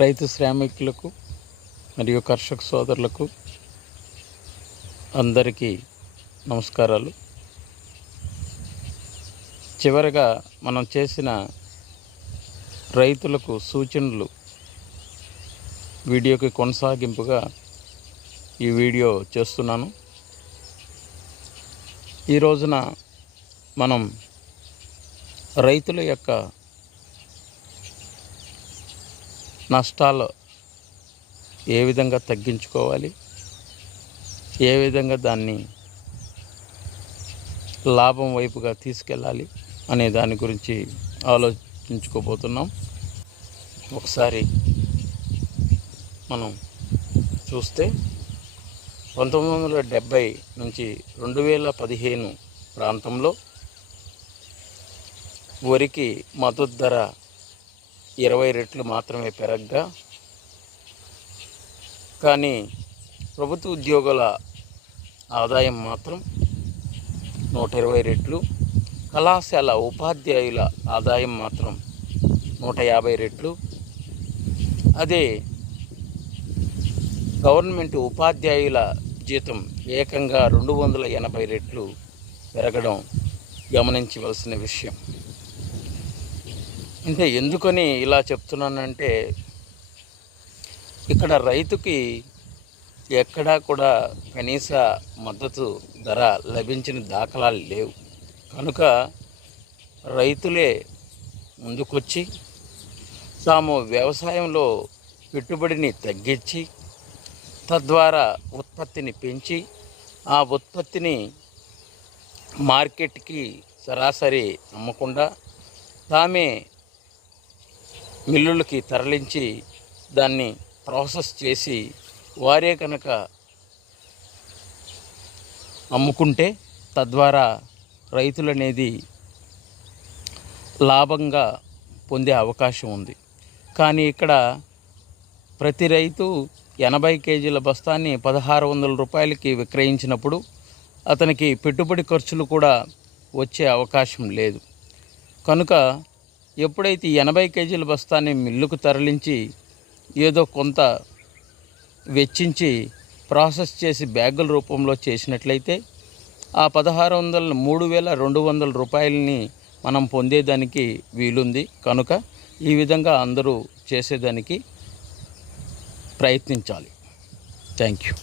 రైతు శ్రామికులకు మరియు కర్షక సోదరులకు అందరికీ నమస్కారాలు. చివరగా మనం చేసిన రైతులకు సూచనలు వీడియోకి కొనసాగింపుగా ఈ వీడియో చేస్తున్నాను. ఈ రోజున మనం రైతుల యొక్క నష్టాలు ఏ విధంగా తగ్గించుకోవాలి, ఏ విధంగా దాన్ని లాభం వైపుగా తీసుకెళ్ళాలి అనే దాని గురించి ఆలోచించుకోబోతున్నాం. ఒకసారి మనం చూస్తే 1970 నుంచి 2015 ప్రాంతంలో వరికి మద్దతు ధర 20 రెట్లు మాత్రమే పెరగగా, కానీ ప్రభుత్వ ఉద్యోగుల ఆదాయం మాత్రం 120 రెట్లు, కళాశాల ఉపాధ్యాయుల ఆదాయం మాత్రం 150 రెట్లు, అదే గవర్నమెంట్ ఉపాధ్యాయుల జీతం ఏకంగా 280 రెట్లు పెరగడం గమనించవలసిన విషయం. అంటే ఎందుకని ఇలా చెప్తున్నానంటే, ఇక్కడ రైతుకి ఎక్కడా కూడా కనీస మద్దతు ధర లభించిన దాఖలాలు లేవు. కనుక రైతులే ముందుకొచ్చి తాము వ్యవసాయంలో పెట్టుబడిని తగ్గించి తద్వారా ఉత్పత్తిని పెంచి ఆ ఉత్పత్తిని మార్కెట్కి సరాసరి అమ్మకుండా తామే మిల్లులకి తరలించి దాన్ని ప్రాసెస్ చేసి వారే కనుక అమ్ముకుంటే తద్వారా రైతులు అనేది లాభంగా పొందే అవకాశం ఉంది. కానీ ఇక్కడ ప్రతి రైతు 80 కేజీల బస్తాన్ని 1600 రూపాయలకి విక్రయించినప్పుడు అతనికి పెట్టుబడి ఖర్చులు కూడా వచ్చే అవకాశం లేదు. కనుక ఎప్పుడైతే 80 కేజీల బస్తాన్ని మిల్లుకు తరలించి ఏదో కొంత వెచ్చించి ప్రాసెస్ చేసి బ్యాగుల రూపంలో చేసినట్లయితే ఆ 3200 రూపాయలని మనం పొందేదానికి వీలుంది. కనుక ఈ విధంగా అందరూ చేసేదానికి ప్రయత్నించాలి. Thank you.